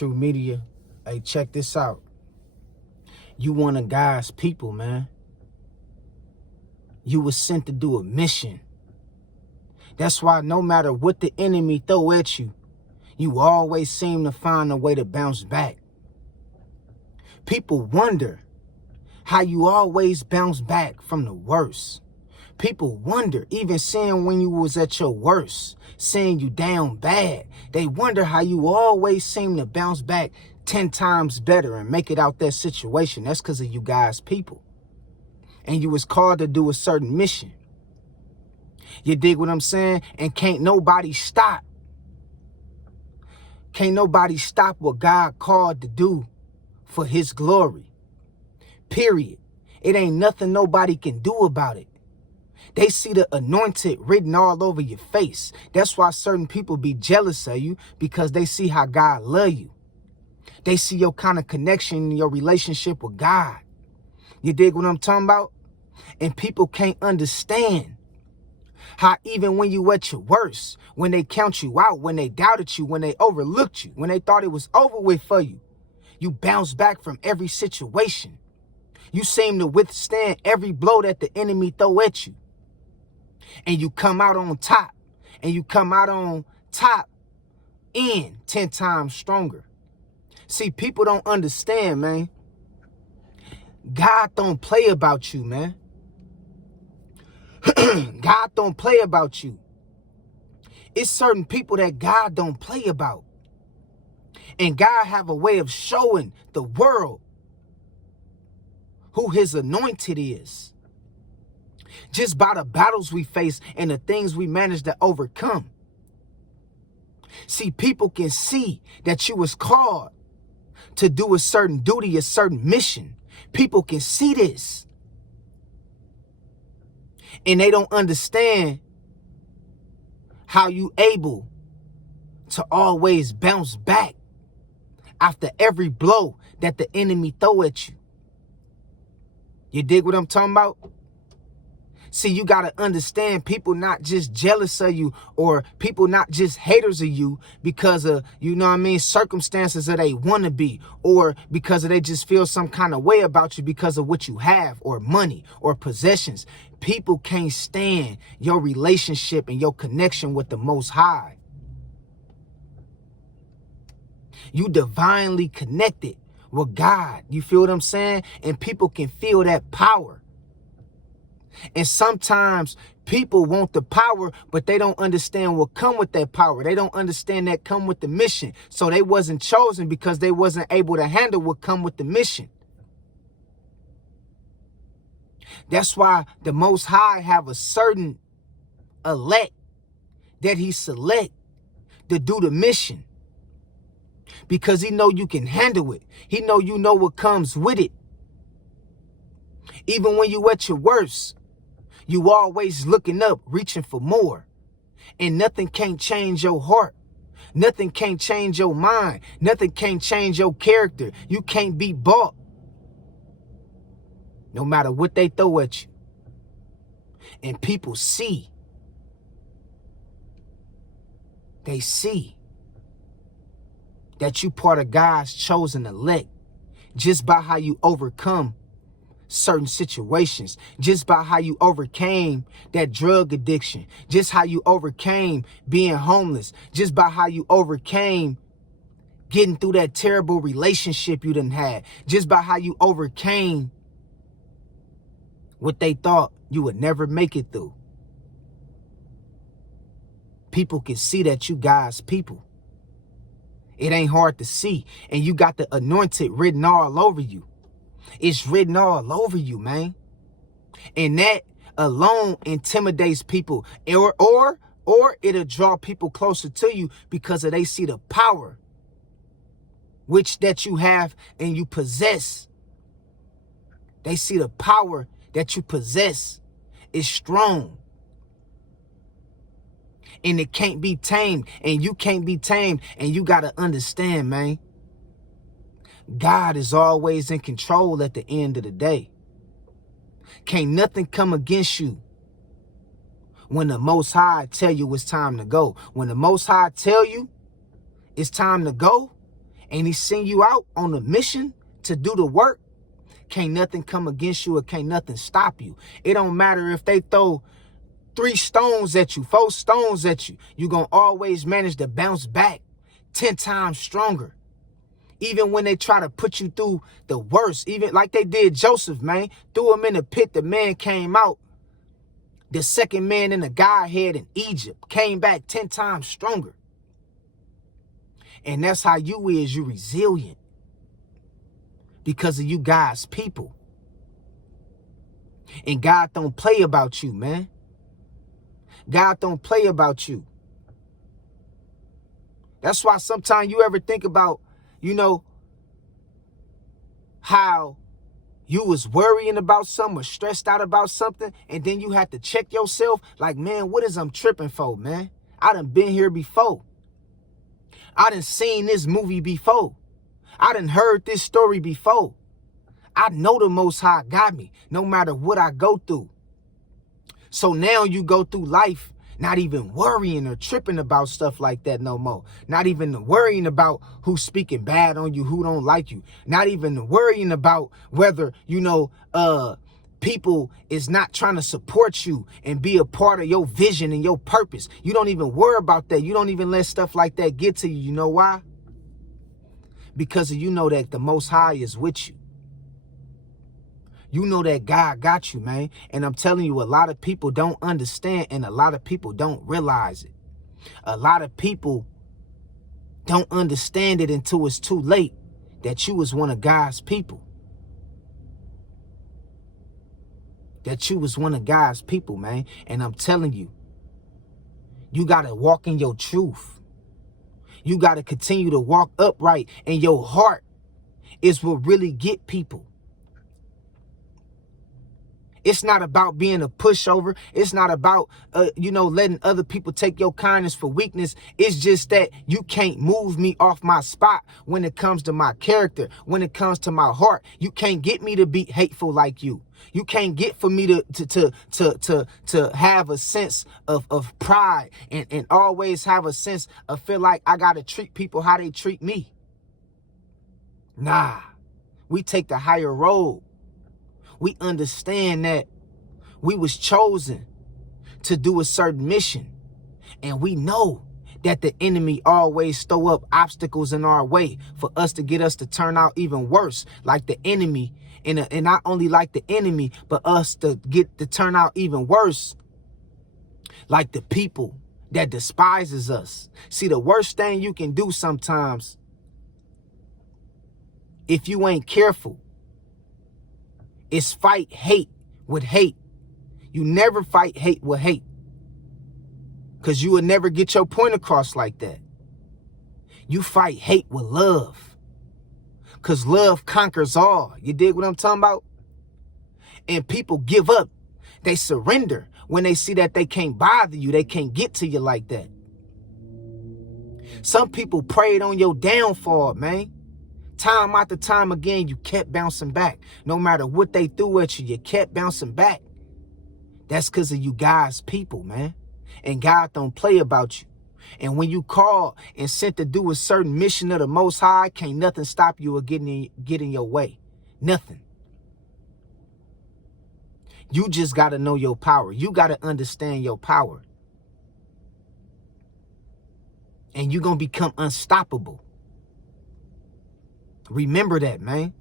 True Media. Hey, check this out. You one of God's people, man. You was sent to do a mission. That's why no matter what the enemy throw at you, you always seem to find a way to bounce back. People wonder how you always bounce back from the worst. People wonder, even seeing when you was at your worst, seeing you down bad, they wonder how you always seem to bounce back 10 times better and make it out that situation. That's because of you guys people. And you was called to do a certain mission. You dig what I'm saying? And can't nobody stop. Can't nobody stop what God called to do for his glory. Period. It ain't nothing nobody can do about it. They see the anointed written all over your face. That's why certain people be jealous of you, because they see how God love you. They see your kind of connection, your relationship with God. You dig what I'm talking about? And people can't understand how even when you at your worst, when they count you out, when they doubted you, when they overlooked you, when they thought it was over with for you, you bounce back from every situation. You seem to withstand every blow that the enemy throw at you. And you come out on top. And you come out on top and 10 times stronger. See, people don't understand, man. God don't play about you, man. God don't play about you. It's certain people that God don't play about. And God have a way of showing the world who his anointed is. Just by the battles we face and the things we manage to overcome. See, people can see that you was called to do a certain duty, a certain mission. People can see this. And they don't understand how you able to always bounce back after every blow that the enemy throw at you. You dig what I'm talking about? See, you got to understand, people not just jealous of you, or people not just haters of you because of, you know what I mean, circumstances that they want to be, or because they just feel some kind of way about you because of what you have, or money, or possessions. People can't stand your relationship and your connection with the Most High. You divinely connected with God. You feel what I'm saying? And people can feel that power. And sometimes people want the power, but they don't understand what come with that power. They don't understand that come with the mission. So they wasn't chosen because they wasn't able to handle what come with the mission. That's why the Most High have a certain elect that he select to do the mission. Because he know you can handle it. He know you know what comes with it. Even when you at your worst, you always looking up, reaching for more. And nothing can't change your heart. Nothing can't change your mind. Nothing can't change your character. You can't be bought. No matter what they throw at you. And people see. They see that you part of God's chosen elect just by how you overcome certain situations, just by how you overcame that drug addiction, just how you overcame being homeless, just by how you overcame getting through that terrible relationship you done had, just by how you overcame what they thought you would never make it through. People can see that you guys people. It ain't hard to see. And you got the anointed written all over you. It's written all over you, man. And that alone intimidates people. Or it'll draw people closer to you because they see the power which that you have and you possess. They see the power that you possess is strong. And it can't be tamed. And you can't be tamed. And you got to understand, man. God is always in control at the end of the day. Can't nothing come against you when the Most High tell you it's time to go. When the Most High tell you it's time to go and he send you out on a mission to do the work, can't nothing come against you or can't nothing stop you. It don't matter if they throw 3 stones at you, 4 stones at you, you're going to always manage to bounce back 10 times stronger. Even when they try to put you through the worst, even like they did Joseph, man, threw him in the pit, the man came out. The second man in the Godhead in Egypt came back 10 times stronger. And that's how you is. You resilient because of you guys, people. And God don't play about you, man. God don't play about you. That's why sometimes you ever think about, you know, how you was worrying about something or stressed out about something, and then you had to check yourself like, man, what is I'm tripping for, man? I done been here before. I done seen this movie before. I done heard this story before. I know the Most High got me no matter what I go through. So now you go through life not even worrying or tripping about stuff like that no more. Not even worrying about who's speaking bad on you, who don't like you. Not even worrying about whether, you know, people is not trying to support you and be a part of your vision and your purpose. You don't even worry about that. You don't even let stuff like that get to you. You know why? Because you know that the Most High is with you. You know that God got you, man. And I'm telling you, a lot of people don't understand and a lot of people don't realize it. A lot of people don't understand it until it's too late that you was one of God's people. That you was one of God's people, man. And I'm telling you, you got to walk in your truth. You got to continue to walk upright, and your heart is what really get people. It's not about being a pushover. It's not about, you know, letting other people take your kindness for weakness. It's just that you can't move me off my spot when it comes to my character, when it comes to my heart. You can't get me to be hateful like you. You can't get for me to have a sense of pride and always have a sense of feel like I got to treat people how they treat me. Nah, we take the higher road. We understand that we was chosen to do a certain mission. And we know that the enemy always throw up obstacles in our way for us to get us to turn out even worse. Like the enemy, and not only like the enemy, but us to get to turn out even worse. Like the people that despises us. See, the worst thing you can do sometimes, if you ain't careful, is fight hate with hate. You never fight hate with hate, because you will never get your point across like that. You fight hate with love, because love conquers all. You dig what I'm talking about? And people give up. They surrender when they see that they can't bother you. They can't get to you like that. Some people preyed on your downfall, man. Time after time again, you kept bouncing back. No matter what they threw at you, you kept bouncing back. That's because of you guys, people, man. And God don't play about you. And when you call and sent to do a certain mission of the Most High, can't nothing stop you or get in your way. Nothing. You just got to know your power. You got to understand your power. And you're going to become unstoppable. Remember that, man.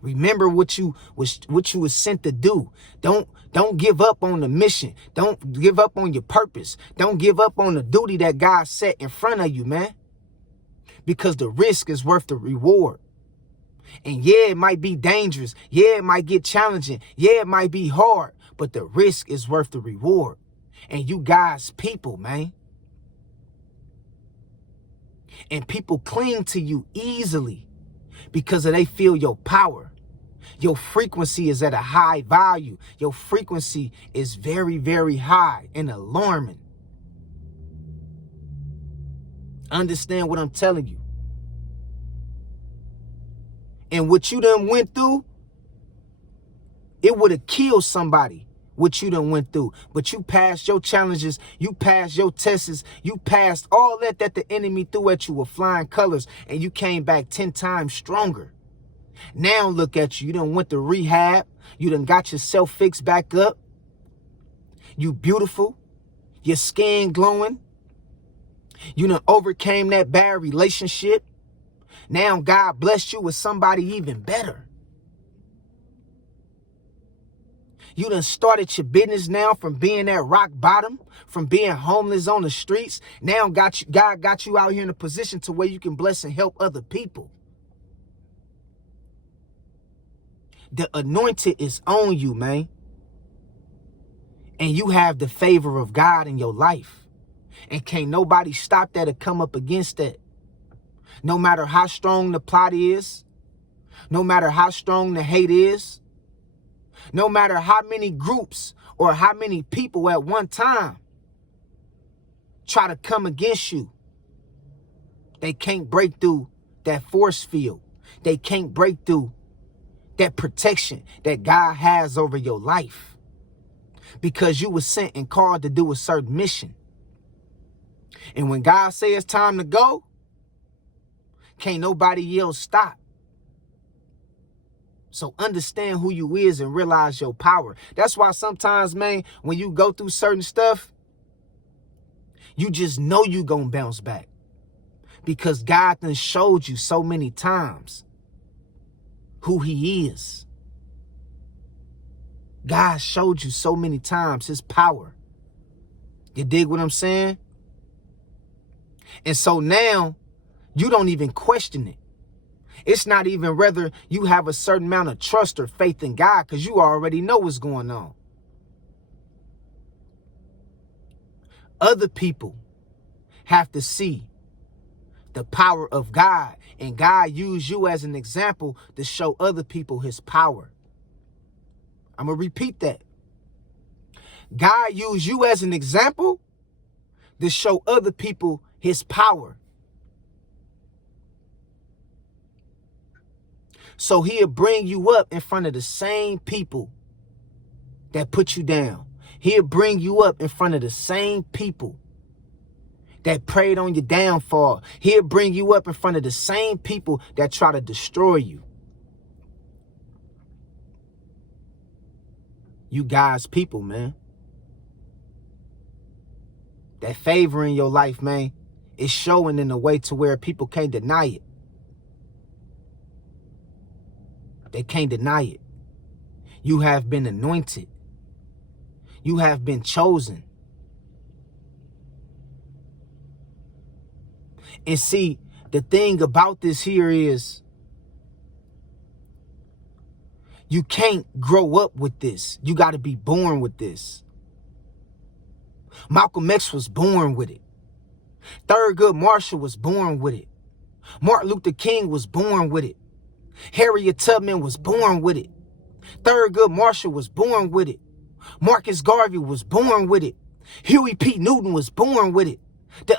Remember what you was sent to do. Don't give up on the mission. Don't give up on your purpose. Don't give up on the duty that God set in front of you, man. Because the risk is worth the reward. And yeah, it might be dangerous. Yeah, it might get challenging. Yeah, it might be hard. But the risk is worth the reward. And you guys, people, man. And people cling to you easily because they feel your power. Your frequency is at a high value. Your frequency is very, very high and alarming. Understand what I'm telling you. And what you done went through, it would have killed somebody what you done went through. But you passed your challenges, you passed your tests, you passed all that the enemy threw at you with flying colors, and you came back 10 times stronger. Now look at you. You done went to rehab. You done got yourself fixed back up. You beautiful. Your skin glowing. You done overcame that bad relationship. Now God blessed you with somebody even better. You done started your business now from being at rock bottom, from being homeless on the streets. Now God got you out here in a position to where you can bless and help other people. The anointed is on you, man. And you have the favor of God in your life. And can't nobody stop that or come up against that. No matter how strong the plot is, no matter how strong the hate is, no matter how many groups or how many people at one time try to come against you, they can't break through that force field. They can't break through that protection that God has over your life, because you were sent and called to do a certain mission. And when God says it's time to go, can't nobody yell stop. So understand who you is and realize your power. That's why sometimes, man, when you go through certain stuff, you just know you gonna bounce back, because God done showed you so many times who he is. God showed you so many times his power. You dig what I'm saying? And so now you don't even question it. It's not even whether you have a certain amount of trust or faith in God, because you already know what's going on. Other people have to see the power of God, and God used you as an example to show other people his power. I'm going to repeat that. God used you as an example to show other people his power. So he'll bring you up in front of the same people that put you down. He'll bring you up in front of the same people that preyed on your downfall. He'll bring you up in front of the same people that try to destroy you. You God's people, man. That favor in your life, man, is showing in a way to where people can't deny it. They can't deny it. You have been anointed. You have been chosen. And see, the thing about this here is you can't grow up with this. You got to be born with this. Malcolm X was born with it. Thurgood Marshall was born with it. Martin Luther King was born with it. Harriet Tubman was born with it. Thurgood Marshall was born with it. Marcus Garvey was born with it. Huey P. Newton was born with it. The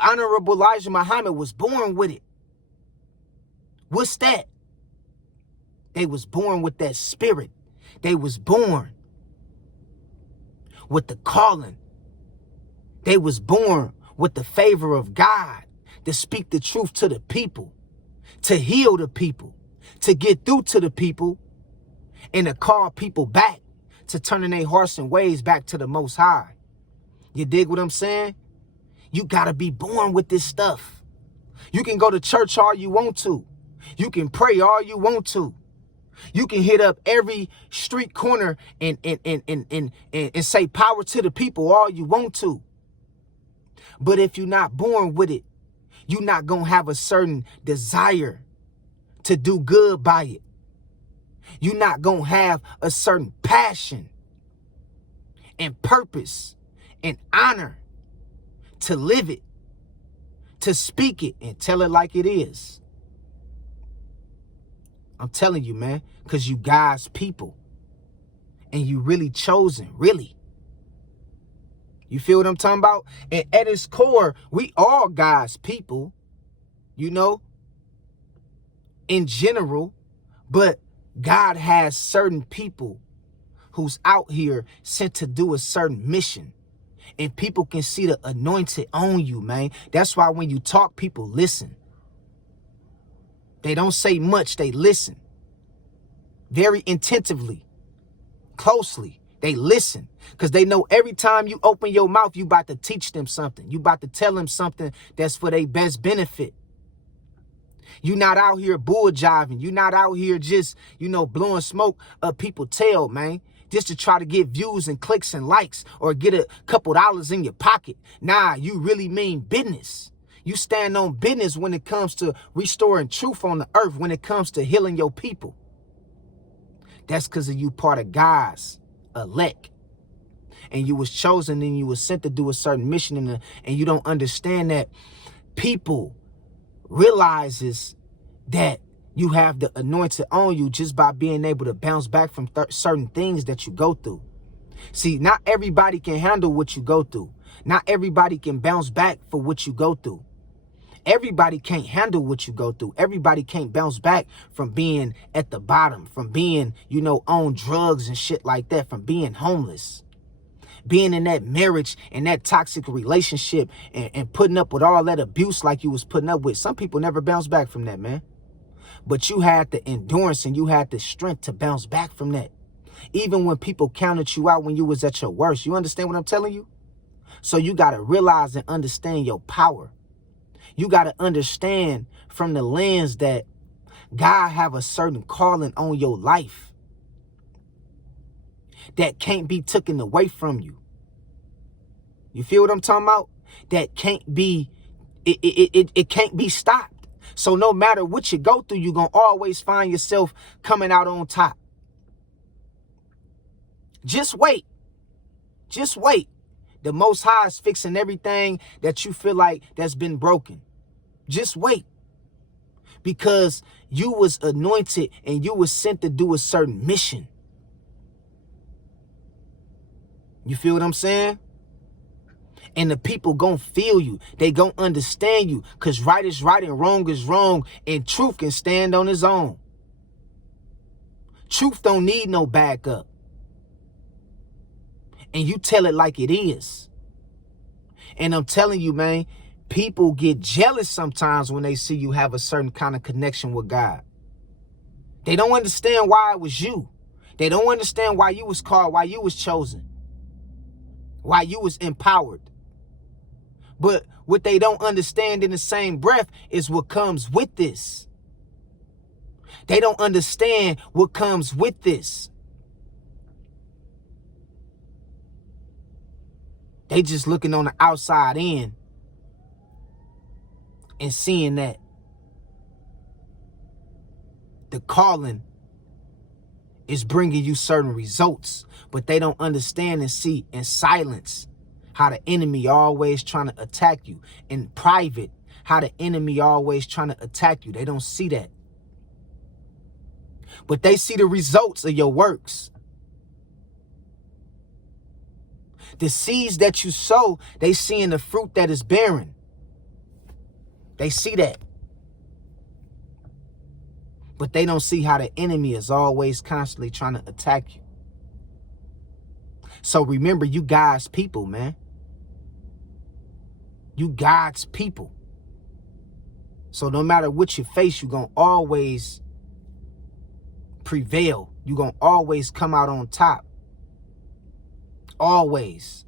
Honorable Elijah Muhammad was born with it. What's that? They was born with that spirit. They was born with the calling. They was born with the favor of God to speak the truth to the people, to heal the people, to get through to the people, and to call people back to turning their hearts and ways back to the Most High. You dig what I'm saying? You got to be born with this stuff. You can go to church all you want to. You can pray all you want to. You can hit up every street corner and say power to the people all you want to. But if you're not born with it, you're not going to have a certain desire to do good by it. You're not going to have a certain passion and purpose and honor to live it, to speak it and tell it like it is. I'm telling you, man, because you God's people and you really chosen, really. You feel what I'm talking about? And at its core, we all God's people, you know, in general, but God has certain people who's out here sent to do a certain mission. And people can see the anointed on you, man. That's why when you talk, people listen. They don't say much, they listen. Very attentively, closely. They listen. Because they know every time you open your mouth, you about to teach them something. You about to tell them something that's for their best benefit. You not out here bull jiving. You not out here just, blowing smoke up people's tail, man. Just to try to get views and clicks and likes or get a couple dollars in your pocket. Nah, you really mean business. You stand on business when it comes to restoring truth on the earth, when it comes to healing your people. That's because of you part of God's elect. And you was chosen and you was sent to do a certain mission. And you don't understand that people realizes that you have the anointed on you just by being able to bounce back from certain things that you go through. See, not everybody can handle what you go through. Not everybody can bounce back for what you go through. Everybody can't handle what you go through. Everybody can't bounce back from being at the bottom, from being, on drugs and shit like that, from being homeless. Being in that marriage and that toxic relationship and putting up with all that abuse like you was putting up with. Some people never bounce back from that, man. But you had the endurance and you had the strength to bounce back from that. Even when people counted you out when you was at your worst. You understand what I'm telling you? So you got to realize and understand your power. You got to understand from the lens that God have a certain calling on your life that can't be taken away from you. You feel what I'm talking about? That can't be, it can't be stopped. So no matter what you go through, you're going to always find yourself coming out on top. Just wait. Just wait. The Most High is fixing everything that you feel like that's been broken. Just wait. Because you was anointed and you was sent to do a certain mission. You feel what I'm saying? And the people gonna feel you. They gonna understand you. Because right is right and wrong is wrong. And truth can stand on its own. Truth don't need no backup. And you tell it like it is. And I'm telling you, man, people get jealous sometimes when they see you have a certain kind of connection with God. They don't understand why it was you. They don't understand why you was called, why you was chosen, why you was empowered. But what they don't understand in the same breath is what comes with this. They don't understand what comes with this. They just looking on the outside in and seeing that the calling is bringing you certain results, but they don't understand and see in silence how the enemy always trying to attack you. In private, how the enemy always trying to attack you. They don't see that. But they see the results of your works. The seeds that you sow, they see in the fruit that is bearing. They see that. But they don't see how the enemy is always constantly trying to attack you. So remember, you God's people, man. You God's people. So no matter what you face, you're going to always prevail. You're going to always come out on top. Always.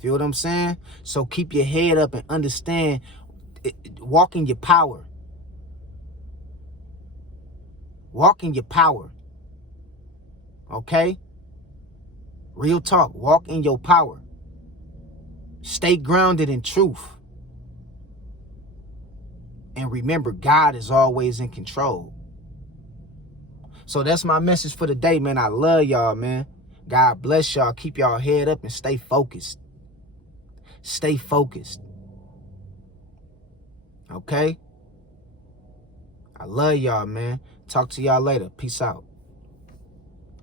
Feel what I'm saying? So keep your head up and understand, walk in your power. Walk in your power. Okay? Real talk. Walk in your power. Stay grounded in truth. And remember, God is always in control. So that's my message for the day, man. I love y'all, man. God bless y'all. Keep y'all head up and stay focused. Stay focused. Okay? I love y'all, man. Talk to y'all later. Peace out.